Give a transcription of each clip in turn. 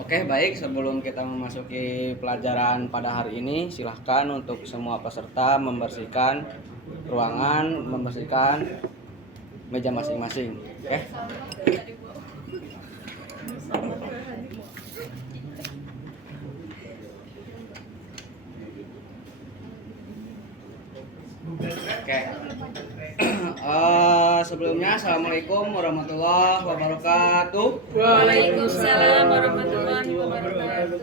Oke, baik. Sebelum kita memasuki pelajaran pada hari ini, silahkan untuk semua peserta membersihkan ruangan, membersihkan meja masing-masing. Oke. Oke. Sebelumnya, assalamualaikum warahmatullahi wabarakatuh. Waalaikumsalam warahmatullahi wabarakatuh.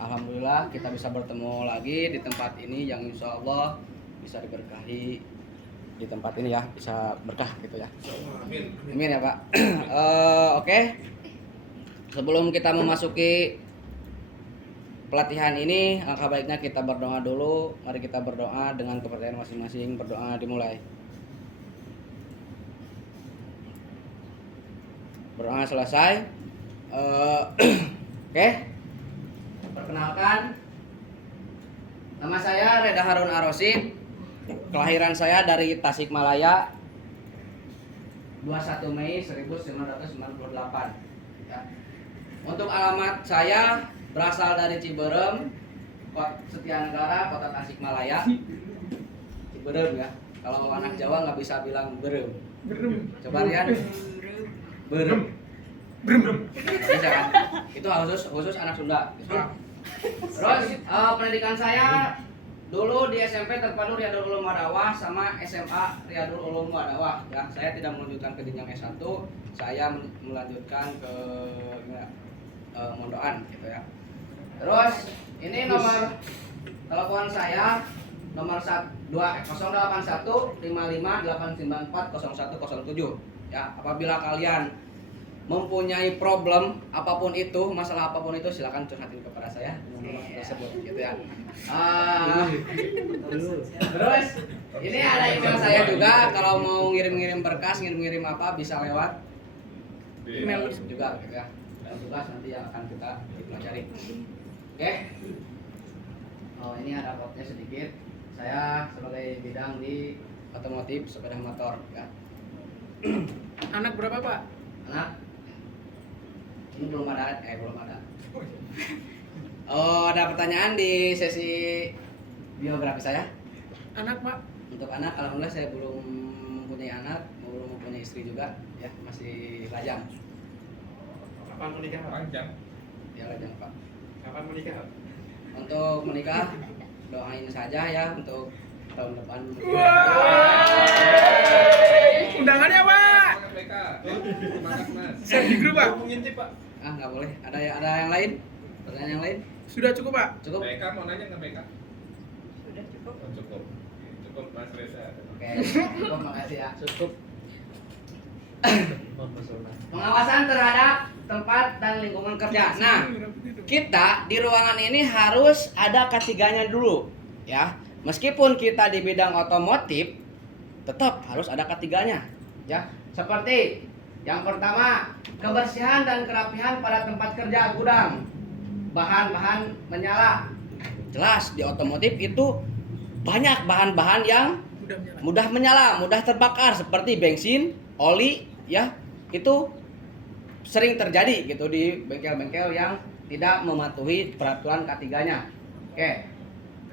Alhamdulillah kita bisa bertemu lagi di tempat ini yang insya Allah bisa diberkahi di tempat ini ya, bisa berkah gitu ya. Amin ya Pak. Oke. Sebelum kita memasuki pelatihan ini, alangkah baiknya kita berdoa dulu. Mari kita berdoa dengan kepercayaan masing-masing. Berdoa dimulai. Berdoa selesai. Oke. Perkenalkan, nama saya Reda Harun Arosid. Kelahiran saya dari Tasikmalaya, 21 Mei 1998. Ya. Untuk alamat saya berasal dari Ciberem, Setianegara, Kota Tasikmalaya. Ciberem ya. Kalau anak Jawa nggak bisa bilang berem. Coba Rian. Berem. Bisa kan? Itu khusus anak Sunda. Gitu. Terus pendidikan saya dulu di SMP Terpadu Riyadul Ulum Wadawah sama SMA Riyadul Ulum Wadawah ya. Saya tidak melanjutkan ke jenjang S1, saya melanjutkan ke Mondoan gitu ya. Terus ini nomor telepon saya nomor 081 55 894 0107 ya. Apabila kalian mempunyai problem apapun itu, masalah apapun itu, silakan curhatin kepada saya nomor tersebut gitu ya. Terus ini ada email saya juga, kalau mau ngirim-ngirim berkas, ngirim-ngirim apa bisa lewat email juga gitu ya. Dan tugas nanti yang akan kita pelajari. Oke. Oh, ini ada quote-nya sedikit. Saya sebagai bidang di otomotif sepeda motor ya. Anak berapa Pak? Anak ini belum ada. Oh, ada pertanyaan di sesi biografi saya. Anak Pak? Untuk anak, alhamdulillah saya belum mempunyai anak, belum mempunyai istri juga, ya masih lajang. Kapan menikah? Panjang. Ya lajang Pak. Kapan menikah? Untuk menikah, doain saja ya untuk tahun depan. Undangannya Pak? Semangat Mas. Saya di grup Pak. Mengintip Pak. Ah nggak boleh. Ada yang lain? Pertanyaan yang lain? Sudah cukup Pak? Cukup? BK mau nanya nggak BK? Sudah cukup. Oh, cukup. Cukup Mas Reza. Oke, cukup, makasih ya. Cukup. Pengawasan terhadap tempat dan lingkungan kerja. Nah, kita di ruangan ini harus ada ketiganya dulu, ya. Meskipun kita di bidang otomotif, tetap harus ada ketiganya, ya. Seperti yang pertama, kebersihan dan kerapihan pada tempat kerja gudang, bahan-bahan menyala. Jelas di otomotif itu banyak bahan-bahan yang mudah menyala, mudah terbakar seperti bensin, oli, ya. Itu sering terjadi gitu di bengkel-bengkel yang tidak mematuhi peraturan ketiganya. Oke.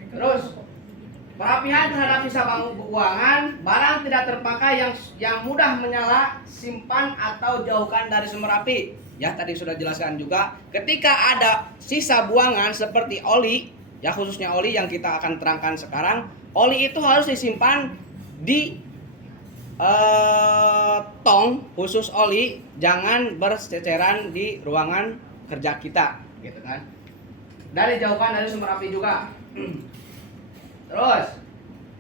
Terus perapihan terhadap sisa keuangan, barang tidak terpakai yang mudah menyala, simpan atau jauhkan dari sumber api. Ya, tadi sudah jelaskan juga. Ketika ada sisa buangan seperti oli, ya khususnya oli yang kita akan terangkan sekarang, oli itu harus disimpan di tong khusus oli, jangan berceceran di ruangan kerja kita, gitu kan. Dan dijauhkan dari sumber api juga. Terus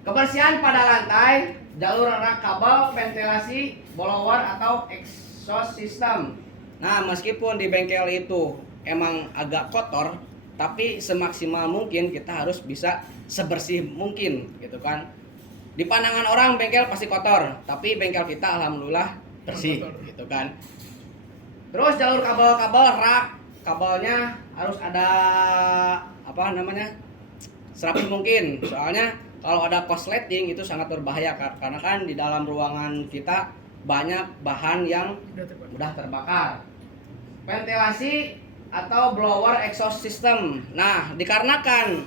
kebersihan pada lantai, jalur rak kabel, ventilasi, blower atau exhaust system. Nah, meskipun di bengkel itu emang agak kotor, tapi semaksimal mungkin kita harus bisa sebersih mungkin, gitu kan. Di pandangan orang bengkel pasti kotor, tapi bengkel kita alhamdulillah bersih, gitu kan. Terus jalur kabel-kabel rak, kabelnya harus ada serapi mungkin. Soalnya kalau ada korsleting itu sangat berbahaya karena kan di dalam ruangan kita banyak bahan yang Udah terbang. mudah terbakar. Ventilasi atau blower exhaust system. Nah, dikarenakan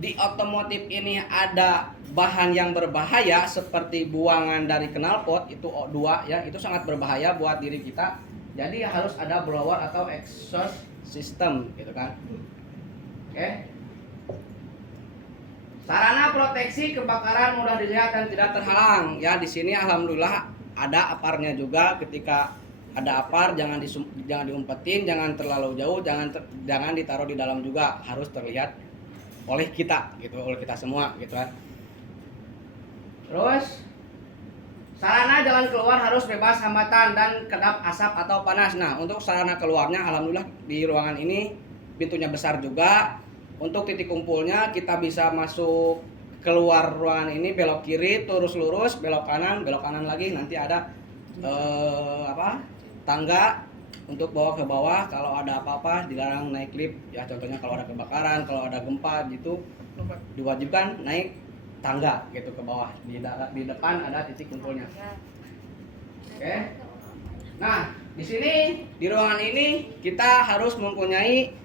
di otomotif ini ada bahan yang berbahaya seperti buangan dari knalpot itu O2 ya, itu sangat berbahaya buat diri kita. Jadi harus ada blower atau exhaust system gitu kan. Oke. Sarana proteksi kebakaran mudah dilihat dan tidak terhalang. Ya, di sini alhamdulillah ada aparnya juga. Ketika ada apar jangan diumpetin, jangan terlalu jauh, jangan ditaruh di dalam juga, harus terlihat oleh kita gitu, oleh kita semua gitu kan. Terus sarana jalan keluar harus bebas hambatan dan kedap asap atau panas. Nah, untuk sarana keluarnya alhamdulillah di ruangan ini pintunya besar juga. Untuk titik kumpulnya kita bisa masuk keluar ruangan ini belok kiri, terus lurus, belok kanan lagi, nanti ada tangga untuk bawa ke bawah. Kalau ada apa-apa dilarang naik lift ya, contohnya kalau ada kebakaran, kalau ada gempa gitu Lompat. diwajibkan naik tangga gitu ke bawah. Di depan ada titik kumpulnya. Oke. Nah, di sini di ruangan ini kita harus mempunyai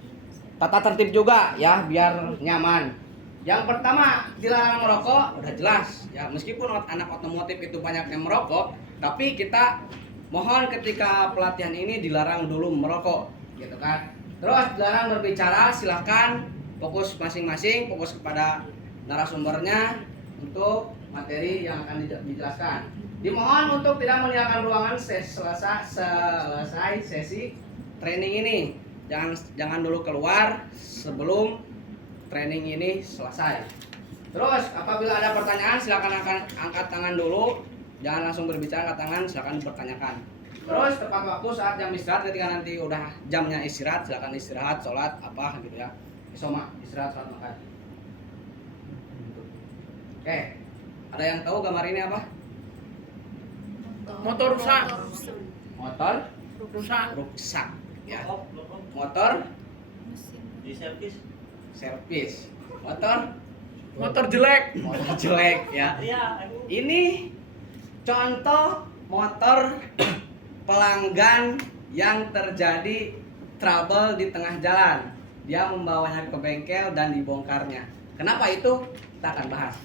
tata tertib juga ya biar nyaman. Yang pertama, dilarang merokok, udah jelas ya. Meskipun anak otomotif itu banyak yang merokok, tapi kita mohon ketika pelatihan ini dilarang dulu merokok gitu kan. Terus dilarang berbicara, silahkan fokus masing-masing, fokus kepada narasumbernya untuk materi yang akan dijelaskan. Dimohon untuk tidak meninggalkan ruangan selesai sesi training ini. Jangan dulu keluar sebelum training ini selesai. Terus apabila ada pertanyaan silakan angkat tangan dulu. Jangan langsung berbicara, angkat tangan, silakan dipertanyakan. Terus tepat waktu saat jam istirahat, ketika nanti udah jamnya istirahat, silakan istirahat, sholat apa gitu ya. Isoma, istirahat, sholat, makan. Oke, ada yang tahu gambar ini apa? Motor rusak. Motor Rusak. rusak ya. Motor Di servis. Motor Jelek. ya. Iya, Ini contoh motor pelanggan yang terjadi trouble di tengah jalan. Dia membawanya ke bengkel dan dibongkarnya. Kenapa itu? Kita akan bahas.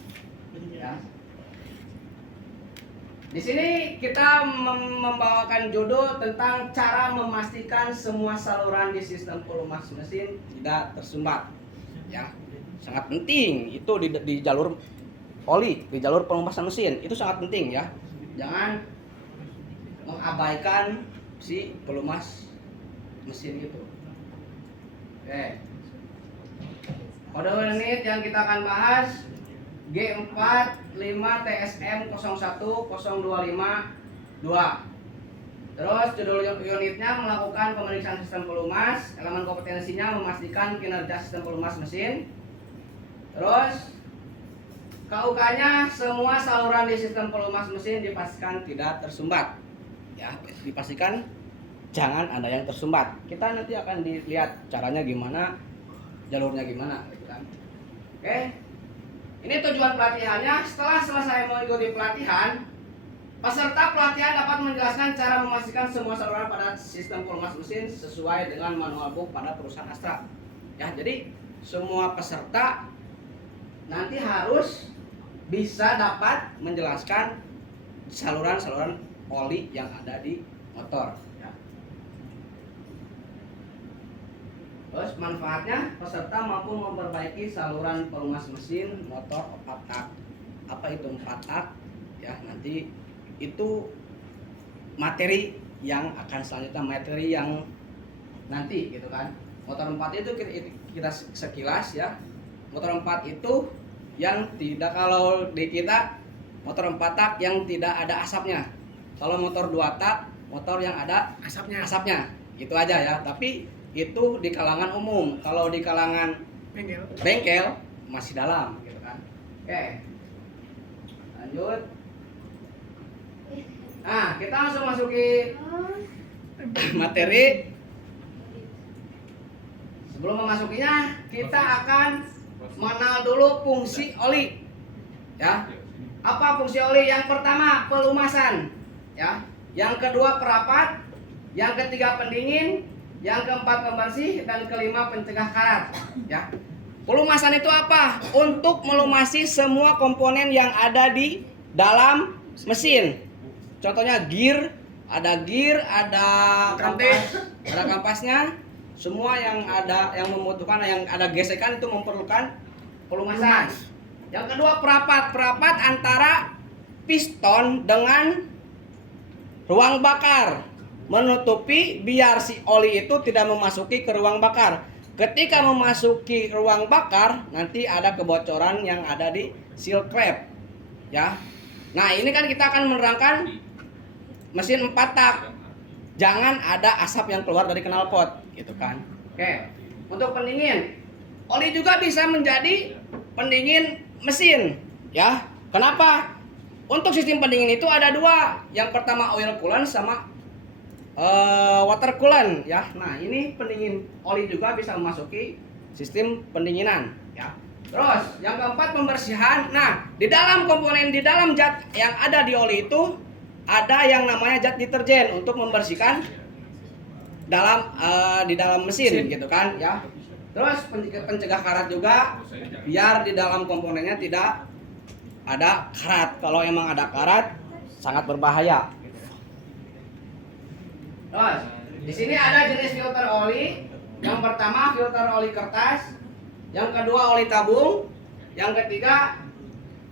Ya. Di sini kita membawakan judul tentang cara memastikan semua saluran di sistem pelumas mesin tidak tersumbat. Ya, sangat penting itu di jalur oli, di jalur pelumasan mesin itu sangat penting ya. Jangan mengabaikan si pelumas mesin itu. Oke. Kode unit yang kita akan bahas G45 TSM 0101025-2. Terus judul unitnya melakukan pemeriksaan sistem pelumas, elemen kompetensinya memastikan kinerja sistem pelumas mesin. Terus KUK-nya semua saluran di sistem pelumas mesin dipastikan tidak tersumbat. Ya, dipastikan jangan ada yang tersumbat. Kita nanti akan dilihat caranya gimana, jalurnya gimana gitu kan. Oke. Ini tujuan pelatihannya. Setelah selesai mengikuti pelatihan, peserta pelatihan dapat menjelaskan cara memastikan semua saluran pada sistem pelumas mesin sesuai dengan manual book pada perusahaan Astra. Ya, jadi semua peserta nanti harus bisa dapat menjelaskan saluran-saluran oli yang ada di motor. Ya. Terus manfaatnya, peserta mampu memperbaiki saluran pelumas mesin motor 4 tak. Apa itu 4 tak? Ya, nanti itu materi yang akan selanjutnya, materi yang nanti gitu kan. Motor 4 itu kita sekilas ya. Motor 4 itu yang tidak, kalau di kita motor 4 tak yang tidak ada asapnya. Kalau motor 2 tak, motor yang ada asapnya. Gitu aja ya. Tapi itu di kalangan umum. Kalau di kalangan bengkel masih dalam gitu kan. Oke. Lanjut. Nah, kita langsung masuki materi. Sebelum memasukinya, kita akan mengenal dulu fungsi oli. Ya. Apa fungsi oli? Yang pertama, pelumasan. ya. Yang kedua perapat, yang ketiga pendingin, yang keempat pembersih, dan kelima pencegah karat, ya. Pelumasan itu apa? Untuk melumasi semua komponen yang ada di dalam mesin. Contohnya ada kampasnya, semua yang membutuhkan, yang ada gesekan itu memerlukan pelumasan. Yang kedua perapat antara piston dengan ruang bakar, menutupi biar si oli itu tidak memasuki ke ruang bakar. Ketika memasuki ruang bakar, nanti ada kebocoran yang ada di seal clamp, ya. Nah, ini kan kita akan menerangkan mesin 4 tak. Jangan ada asap yang keluar dari knalpot, gitu kan. Oke. Untuk pendingin, oli juga bisa menjadi pendingin mesin, ya. Kenapa? Untuk sistem pendingin itu ada dua. Yang pertama oil coolant sama water coolant, ya. Nah, ini pendingin oli juga bisa memasuki sistem pendinginan, ya. Terus yang keempat pembersihan. Nah, di dalam komponen, di dalam zat yang ada di oli itu ada yang namanya zat deterjen untuk membersihkan di dalam mesin, gitu kan, ya. Terus pencegah karat juga, biar di dalam komponennya tidak ada karat. Kalau emang ada karat sangat berbahaya. Terus di sini ada jenis filter oli. Yang pertama filter oli kertas, yang kedua oli tabung, yang ketiga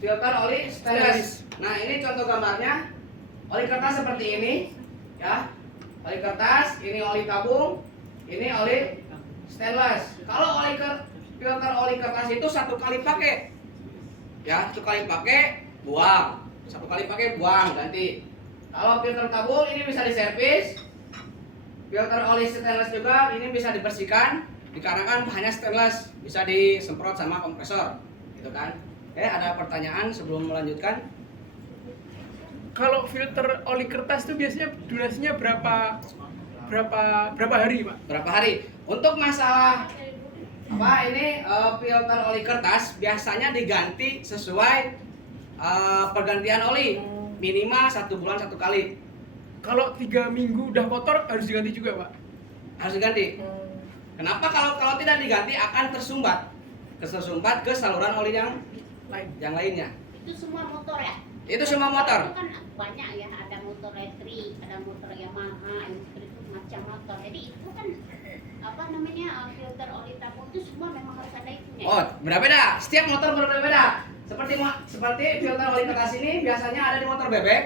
filter oli stainless. Nah, ini contoh gambarnya. Oli kertas seperti ini, ya. Oli kertas, ini oli tabung, ini oli stainless. Kalau filter oli kertas itu satu kali pakai, ya, satu kali pakai buang, satu kali pakai buang, ganti. Kalau filter tabung ini bisa diservis. Filter oli stainless juga ini bisa dibersihkan, dikarenakan bahannya stainless, bisa disemprot sama kompresor, gitu kan. Oke, ada pertanyaan sebelum melanjutkan? Kalau filter oli kertas itu biasanya durasinya berapa hari, Pak? Berapa hari? Untuk masalah filter oli kertas biasanya diganti sesuai pergantian oli, minimal 1 bulan 1 kali. Kalau 3 minggu udah kotor harus diganti juga, Pak? Harus diganti. Kenapa? Kalau tidak diganti akan tersumbat ke saluran oli yang lainnya. Itu semua motor ya? Itu semua motor. Itu kan banyak ya, ada motor listrik, ada motor Yamaha, itu macam motor. Jadi itu kan filter oli tabung itu semua memang harus ada itunya. Oh, berbeda. Setiap motor berbeda. Seperti filter oli kertas ini biasanya ada di motor bebek.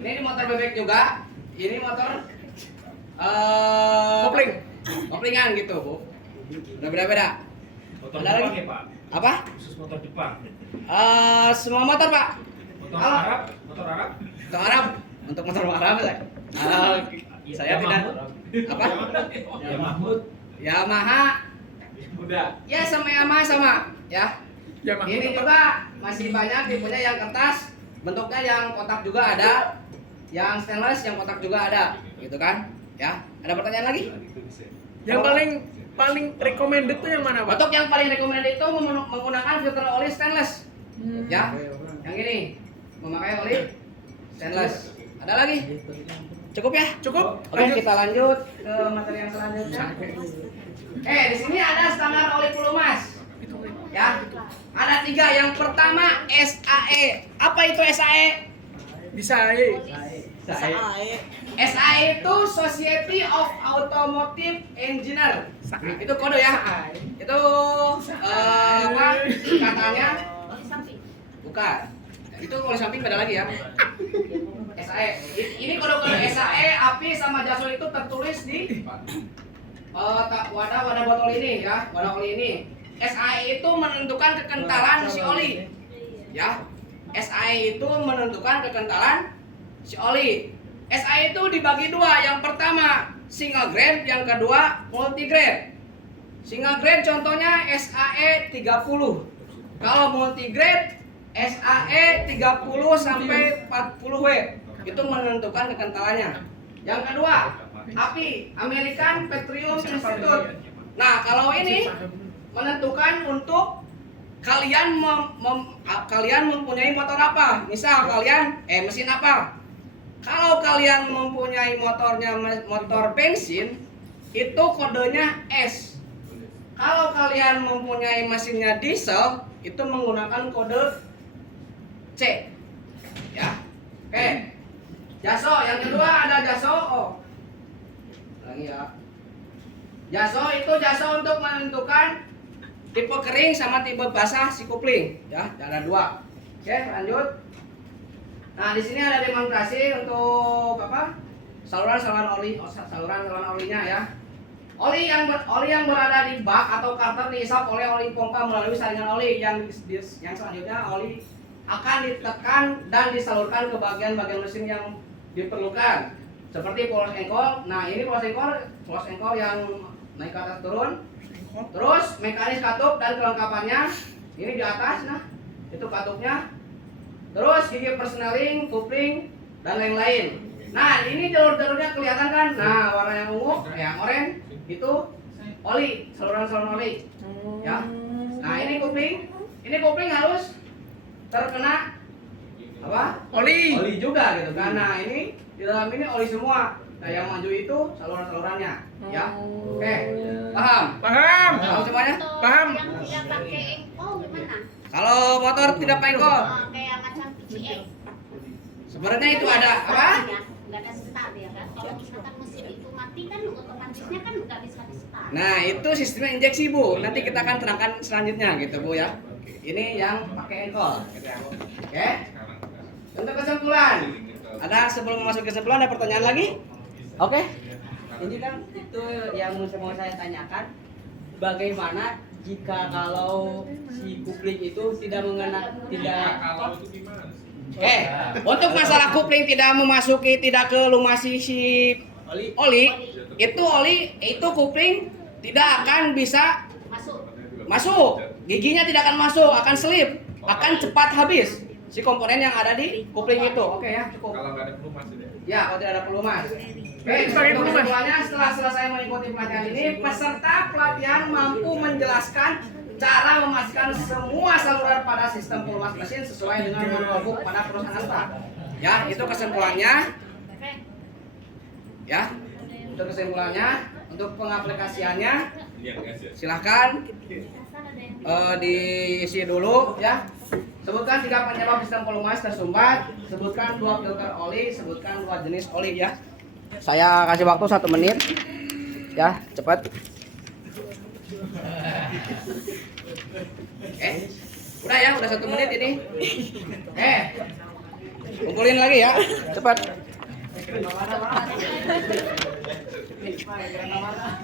Ini di motor bebek juga. Ini motor koplingan gitu, Bu. Berbeda-beda. Motor Ada Jepang lagi? ya, Pak? Apa? Khusus motor Jepang. Semua motor, Pak. Motor Kalau- Arab, motor Arab. Untuk Arab, untuk motor Arab saya. Saya tidak apa? Ya Mahmud. Yamaha. Udah. Ya sama Yamaha sama, ya. Yamaha. Ini juga masih banyak tipenya yang kertas, bentuknya yang kotak juga ada, yang stainless yang kotak juga ada, gitu kan? Ya. Ada pertanyaan lagi? Yang paling recommended tuh yang mana, Pak? Untuk yang paling recommended itu menggunakan filter oli stainless. Ya. Yang ini memakai oli stainless. Ada lagi? Cukup ya? Cukup? Oke, kita lanjut ke materi yang selanjutnya. Di sini ada standar oli pelumas. Ya. Ada 3. Yang pertama SAE. Apa itu SAE? Bisa SAE itu Society of Automotive Engineer. Itu kode ya. Itu katanya Oli samping. bukan. Itu oli samping beda lagi ya. SAE. Ini kode-kode SAE, API sama Jasol itu tertulis di wadah botol ini ya, wadah oli ini. SAE itu menentukan kekentalan si oli. Ya. SAE itu menentukan kekentalan si oli. SAE itu dibagi 2. Yang pertama single grade, yang kedua multi grade. Single grade contohnya SAE 30. Kalau multi grade SAE 30 sampai 40W. Itu menentukan kekentalannya. Yang kedua, API, American Petroleum Institute. Nah, kalau ini menentukan untuk kalian mempunyai motor apa. Misal kalian mesin apa. Kalau kalian mempunyai motornya motor bensin, itu kodenya S. Kalau kalian mempunyai mesinnya diesel, itu menggunakan kode C. Ya. Oke. Jaso, yang kedua ada jaso. Oh. Lagi ya. Jaso itu jaso untuk menentukan tipe kering sama tipe basah si kopling, ya. Ada dua. Oke, lanjut. Nah, di sini ada demonstrasi untuk apa? Saluran oli, saluran olinya ya. Oli yang berada di bak atau karter diisap oleh oli pompa melalui saringan oli yang selanjutnya oli akan ditekan dan disalurkan ke bagian-bagian mesin yang diperlukan. Seperti polos engkol. Nah, ini polos engkol yang naik ke atas turun. Terus mekanis katup dan kelengkapannya ini di atas, nah itu katupnya. Terus gigi persneling, kupling dan lain-lain. Nah, ini jalur-jalurnya kelihatan kan? Nah, warna yang ungu, yang oranye itu oli, saluran oli. Ya. Nah, ini kupling harus terkena apa? Oli. Oli juga gitu kan. Nah, ini di dalam ini oli semua. Nah, yang maju itu saluran-salurannya, ya. Oke. Paham? Paham. Paham semuanya? Motor Paham. yang tidak pakai engkol gimana? Kalau motor tidak pakai engkol, Kayak macam PCX. sebenarnya itu ada apa? Nggak ada start ya kan? Kalau misalkan mesin itu mati kan otomatisnya kan nggak bisa di start. Nah, itu sistemnya injeksi, Bu. Nanti kita akan terangkan selanjutnya gitu, Bu ya. Ini yang pakai engkol gitu ya, Bu. Oke. Untuk kesimpulan, ada sebelum masuk kesimpulan ada pertanyaan lagi? Oke. Ini kan itu yang mau saya tanyakan, bagaimana jika kalau si kupling itu tidak Kalau itu gimana? Untuk masalah kupling tidak memasuki, tidak ke lumasi si oli, itu kupling tidak akan bisa masuk. Giginya tidak akan masuk, akan selip, akan cepat habis si komponen yang ada di kupling itu. Oke ya, cukup. Kalau nggak ada pelumas ya. Ya, kalau tidak ada pelumas. Oke, Sebagai untuk pelumas. kesimpulannya, setelah selesai mengikuti pelatihan ini, peserta pelatihan mampu menjelaskan cara memastikan semua saluran pada sistem pelumas mesin sesuai dengan manual pada perusahaan Anda. Ya, itu kesimpulannya. Ya, untuk kesimpulannya, untuk pengaplikasiannya, silahkan diisi dulu ya. Sebutkan 3 penyebab sistem pelumas tersumbat, sebutkan 2 filter oli, sebutkan 2 jenis oli ya. Saya kasih waktu 1 menit. Ya, cepat. Udah ya, udah 1 menit ini. Kumpulin lagi ya, cepat.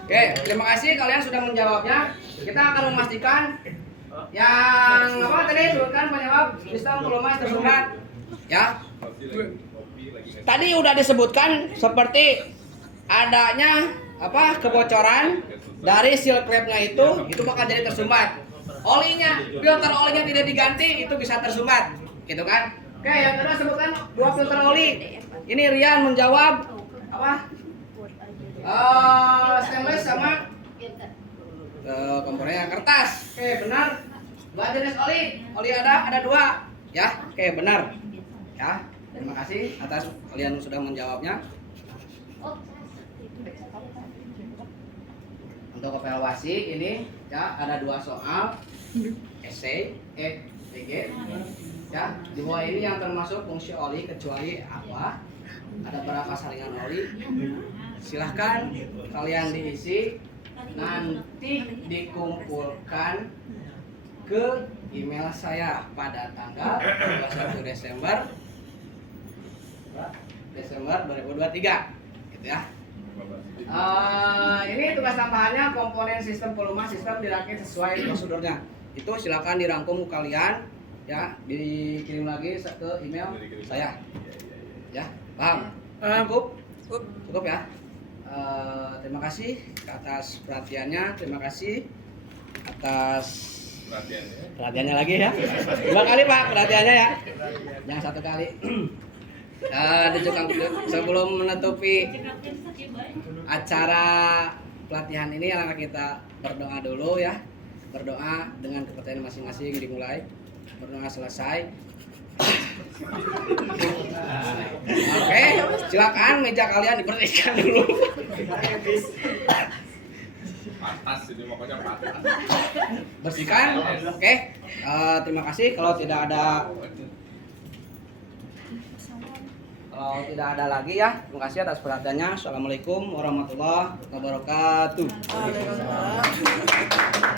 Oke, terima kasih kalian sudah menjawabnya. Kita akan memastikan yang apa tadi sebutkan penyebab sistem pelumas tersumbat. Ya. Tadi udah disebutkan seperti adanya apa kebocoran dari seal clamp-nya itu bakal jadi tersumbat. Olinya, filter olinya tidak diganti itu bisa tersumbat, gitu kan? Oke, yang kedua sebutkan 2 filter oli. Ini Rian menjawab apa? Stainless sama komponennya kertas. Oke, benar. 2 jenis oli ada 2 ya. Oke, benar ya. Terima kasih atas kalian sudah menjawabnya. Untuk evaluasi ini ya ada 2 soal essay TG ya. Di bawah ini yang termasuk fungsi oli kecuali apa, ada berapa saringan oli, silahkan kalian diisi, nanti dikumpulkan ke email saya pada tanggal 21 Desember 2023 gitu ya. Ini tugas tambahannya komponen sistem pelumas sistem dirakit sesuai prosedurnya. Itu silakan dirangkum kalian ya, dikirim lagi ke email saya. Ya, paham? Cukup ya. Terima kasih atas perhatiannya, terima kasih atas perhatiannya lagi ya. 2 kali Pak perhatiannya ya. Jangan 1 kali. Sebelum menutupi acara pelatihan ini, anak kita berdoa dulu ya. Berdoa dengan kepercayaan masing-masing dimulai. Berdoa selesai. Oke. Silakan meja kalian dibersihkan dulu. Pantas ini pokoknya pantas. Bersihkan. Oke. Terima kasih kalau tidak ada lagi ya. Terima kasih atas perhatiannya. Assalamualaikum warahmatullahi wabarakatuh. Waalaikumsalam.